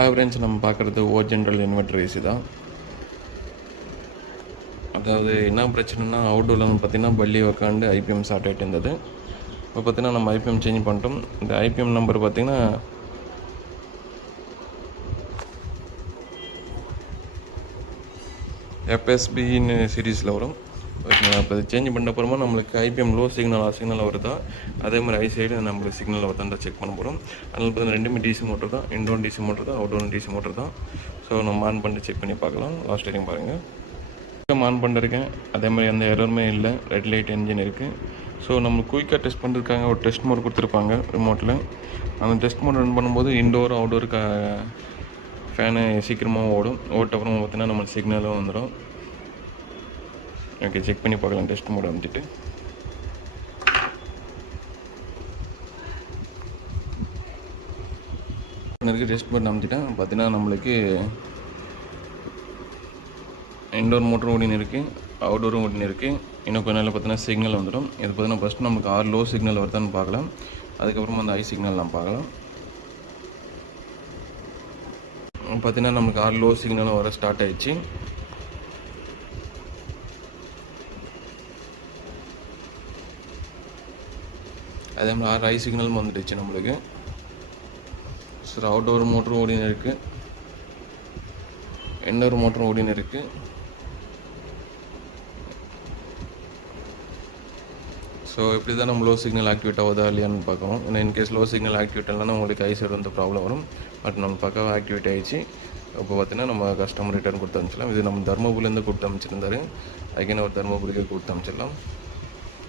Average நம்ம பார்க்குறது general inverter AC தான். அதாவது என்ன பிரச்சனைனா அவுட்டோரில் வந்து பார்த்திங்கன்னா பள்ளி உக்காண்டு ஐபிஎம் ஷார்ட் ஆகிட்டு இருந்தது. இப்போ பார்த்திங்கன்னா நம்ம ஐபிஎம் சேஞ்ச் பண்ணிட்டோம். இந்த ஐபிஎம் நம்பர் பார்த்திங்கன்னா எஃப்எஸ்பின்னு சீரீஸில் வரும். ஓகேங்களா? இப்போ அது சேஞ்ச் பண்ண அப்புறமா நம்மளுக்கு ஐபிஎம் லோ சிக்னல் வருதா, அதே மாதிரி ஐ சைடு நம்மளுக்கு சிக்னல் வருதான்னு செக் பண்ண போகிறோம். அதனால் பார்த்தீங்கன்னா ரெண்டுமே டிசி மோட்டர் தான், இன்டோர் டிசி மோட்டர் தான், அவுட்டோர் டிசி மோட்டர் தான். ஸோ நம்ம ஆன் பண்ணிட்டு செக் பண்ணி பார்க்கலாம். லாஸ்ட் வரைக்கும் பாருங்கள். ஆன் பண்ணிருக்கேன், அதே மாதிரி எந்த எரருமே இல்லை. ரெட் லைட் என்ஜின் இருக்குது. ஸோ நம்ம குயிக்காக டெஸ்ட் பண்ணிருக்காங்க. ஒரு டெஸ்ட் மோட் கொடுத்துருப்பாங்க ரிமோட்டில். அந்த டெஸ்ட் மோட் ரன் பண்ணும்போது இன்டோர் அவுட்டோர் ஃபேனு சீக்கிரமாக ஓட்டப்புறம் பார்த்தீங்கன்னா நம்ம சிக்னலும் வந்துடும். ஓகே, செக் பண்ணி பார்க்கலாம். டெஸ்ட் மோட் அமைச்சிட்டு டெஸ்ட் மோட் அமைச்சிட்டேன். பார்த்தீங்கன்னா நம்மளுக்கு இன்டோர் மோட்டரும் ஓடின்னு இருக்குது, அவுட்டோரும் ஓடின்னு இருக்குது. இன்னும் கொஞ்ச நாளில் பார்த்தீங்கன்னா சிக்னல் வந்துடும். இது பார்த்தீங்கன்னா ஃபஸ்ட்டு நமக்கு லோ சிக்னல் வருதான்னு பார்க்கலாம். அதுக்கப்புறமா அந்த ஹை சிக்னல் நம்ம பார்க்கலாம். பார்த்தீங்கன்னா நமக்கு லோ சிக்னலும் வர ஸ்டார்ட் ஆகிடுச்சு. அதே மாதிரி ஹை சிக்னலும் வந்துடுச்சு நம்மளுக்கு. சார் அவுட்டோர் மோட்டரும் ஓடின்னு இருக்குது, இன்னொரு மோட்டரும் ஓடின்னு இருக்குது. ஸோ இப்படி தான் நம்ம லோ சிக்னல் ஆக்டிவேட் ஆகுதா இல்லையான்னு பார்க்கணும். ஏன்னா இன்கேஸ் லோ சிக்னல் ஆக்டிவேட் இல்லைன்னா உங்களுக்கு ஐ சைடு வந்து ப்ராப்ளம் வரும். பட் நம்ம பக்காவாக ஆக்டிவேட் ஆகிடுச்சு. இப்போ பார்த்தீங்கன்னா நம்ம கஸ்டமர் ரிட்டர்ன் கொடுத்து அனுப்பிச்சிடலாம். இது நம்ம தர்மபுரிலேருந்து கொடுத்து அனுப்பிச்சிருந்தாரு. அதுக்கு ஒரு தர்மபுரிக்கு கொடுத்து அனுப்பிச்சிடலாம்.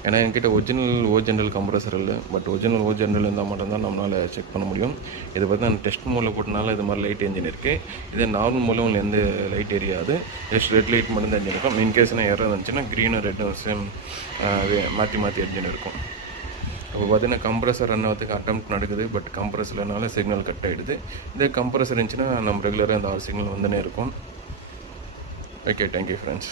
ஏன்னா என்கிட்ட ஒரிஜினல் ஜென்ரல் கம்ப்ரஸர் இல்லை. பட் ஒரிஜினல் ஜென்ரல் இருந்தால் மட்டும்தான் நம்மளால் செக் பண்ண முடியும். இதை பார்த்து நான் டெஸ்ட் மோடில் போட்டனால இது மாதிரி லைட் என்ஜின் இருக்குது. இதே நார்மல் மூலம் உங்களுக்கு எந்த லைட் எரியாது. ஜஸ்ட் ரெட் லைட் மட்டும் தான் என்ஜின் இருக்கும். இன்கேஸ் நான் எரர் இருந்துச்சுன்னா க்ரீனும் ரெட்டும் சேம் மாற்றி என்ஜின் இருக்கும். அப்போ பார்த்தீங்கன்னா கம்ப்ரஸர் ரன் ஆகிறதுக்கு அட்டெம்ப்ட் நடக்குது. பட் கம்ப்ரஸர்னால சிக்னல் கட் ஆகிடுது. இதே கம்ப்ரஸர் இருந்துச்சுன்னா நம்ம ரெகுலராக அந்த சிக்னல் வந்துனே இருக்கும். Okay, thank you friends.